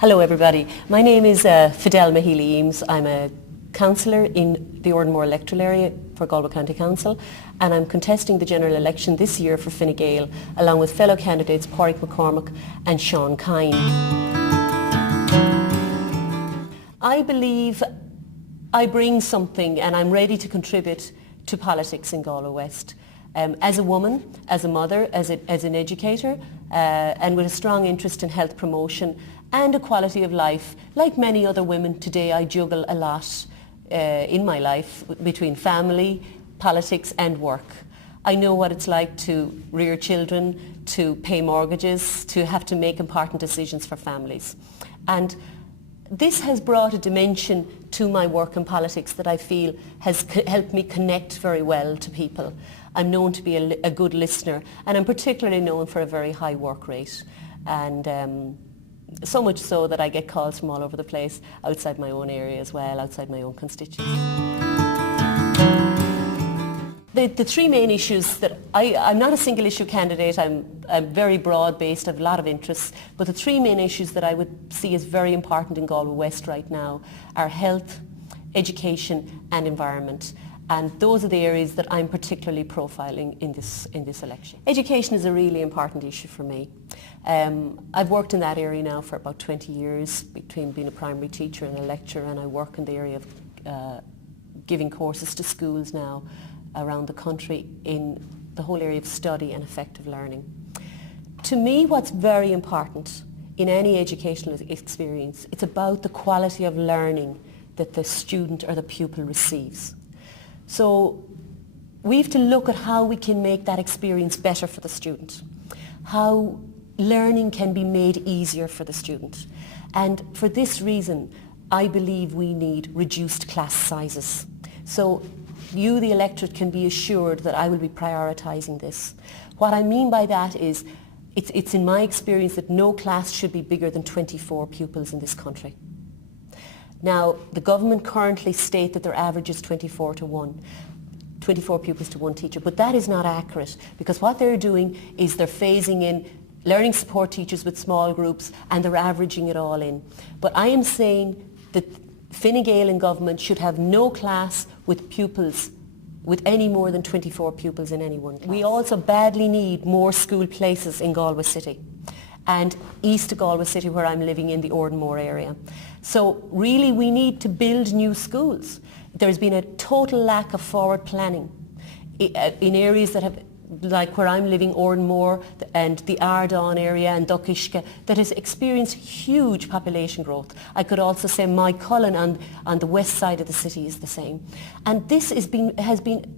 Hello everybody, my name is Fidelma Healy Eames. I'm a councillor in the Ardmore electoral area for Galway County Council, and I'm contesting the general election this year for Fine Gael along with fellow candidates Pádraig McCormack and Sean Kine. I believe I bring something and I'm ready to contribute to politics in Galway West. As a woman, as a mother, as an educator, and with a strong interest in health promotion and a quality of life. Like many other women today, I juggle a lot in my life between family, politics and work. I know what it's like to rear children, to pay mortgages, to have to make important decisions for families. And this has brought a dimension to my work in politics that I feel has helped me connect very well to people. I'm known to be a good listener, and I'm particularly known for a very high work rate. And so much so that I get calls from all over the place, outside my own area as well, outside my own constituency. The three main issues that I'm not a single issue candidate, I'm very broad based, I have a lot of interests, but the three main issues that I would see as very important in Galway West right now are health, education and environment. And those are the areas that I'm particularly profiling in this election. Education is a really important issue for me. I've worked in that area now for about 20 years, between being a primary teacher and a lecturer, and I work in the area of giving courses to schools now around the country in the whole area of study and effective learning. To me, what's very important in any educational experience, it's about the quality of learning that the student or the pupil receives. So we have to look at how we can make that experience better for the student, how learning can be made easier for the student. And for this reason, I believe we need reduced class sizes. So you, the electorate, can be assured that I will be prioritising this. What I mean by that is, it's in my experience that no class should be bigger than 24 pupils in this country. Now, the government currently state that their average is 24 to 1, 24 pupils to one teacher, but that is not accurate, because what they're doing is they're phasing in learning support teachers with small groups and they're averaging it all in. But I am saying that Fine Gael in government should have no class with pupils with any more than 24 pupils in any one class. We also badly need more school places in Galway City and east of Galway City, where I'm living in the Ardmore area. So really we need to build new schools. There's been a total lack of forward planning in areas that have, like where I'm living, Ardmore and the Ardán area and Duckishka, that has experienced huge population growth. I could also say my Cullen on the west side of the city is the same. And this has been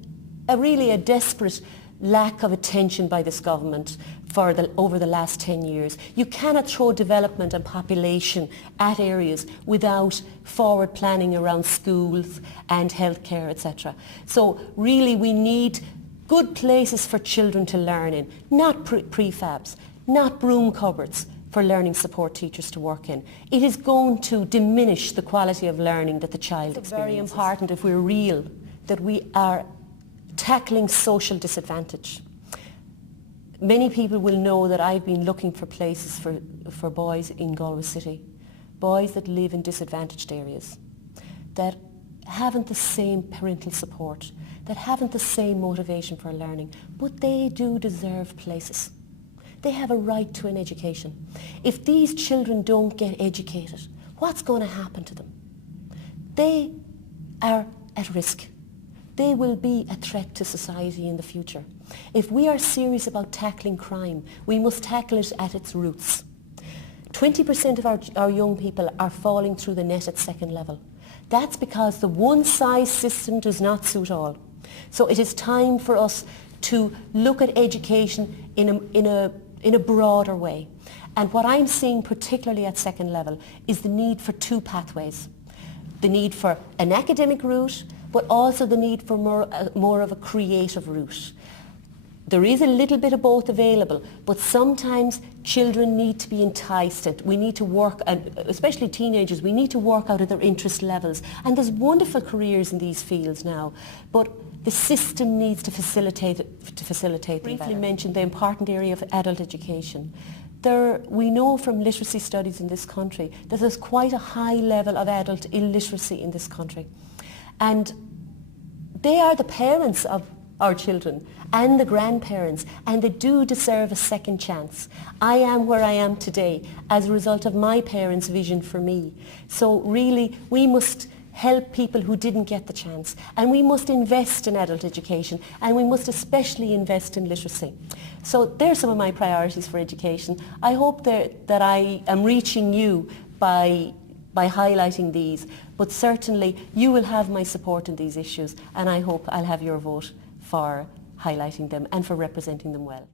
really a desperate lack of attention by this government over the last 10 years. You cannot throw development and population at areas without forward planning around schools and healthcare, etc. So really we need good places for children to learn in, not prefabs, not broom cupboards for learning support teachers to work in. It is going to diminish the quality of learning that the child experiences. It's very important, if we're real, that we are tackling social disadvantage. Many people will know that I've been looking for places for boys in Galway City, boys that live in disadvantaged areas, that haven't the same parental support, that haven't the same motivation for learning, but they do deserve places. They have a right to an education. If these children don't get educated, what's going to happen to them? They are at risk. They will be a threat to society in the future. If we are serious about tackling crime, we must tackle it at its roots. 20% of our young people are falling through the net at second level. That's because the one-size system does not suit all. So it is time for us to look at education in a broader way. And what I'm seeing particularly at second level is the need for two pathways. The need for an academic route, but also the need for more of a creative route. There is a little bit of both available, but sometimes children need to be enticed, and we need to work, and especially teenagers, we need to work out of their interest levels. And there's wonderful careers in these fields now, but the system needs to facilitate them. Briefly mentioned the important area of adult education. we know from literacy studies in this country that there's quite a high level of adult illiteracy in this country. And they are the parents of our children and the grandparents, and they do deserve a second chance. I am where I am today as a result of my parents' vision for me. So really, we must help people who didn't get the chance, and we must invest in adult education, and we must especially invest in literacy. So there's some of my priorities for education. I hope that I am reaching you by highlighting these, but certainly you will have my support in these issues, and I hope I'll have your vote for highlighting them and for representing them well.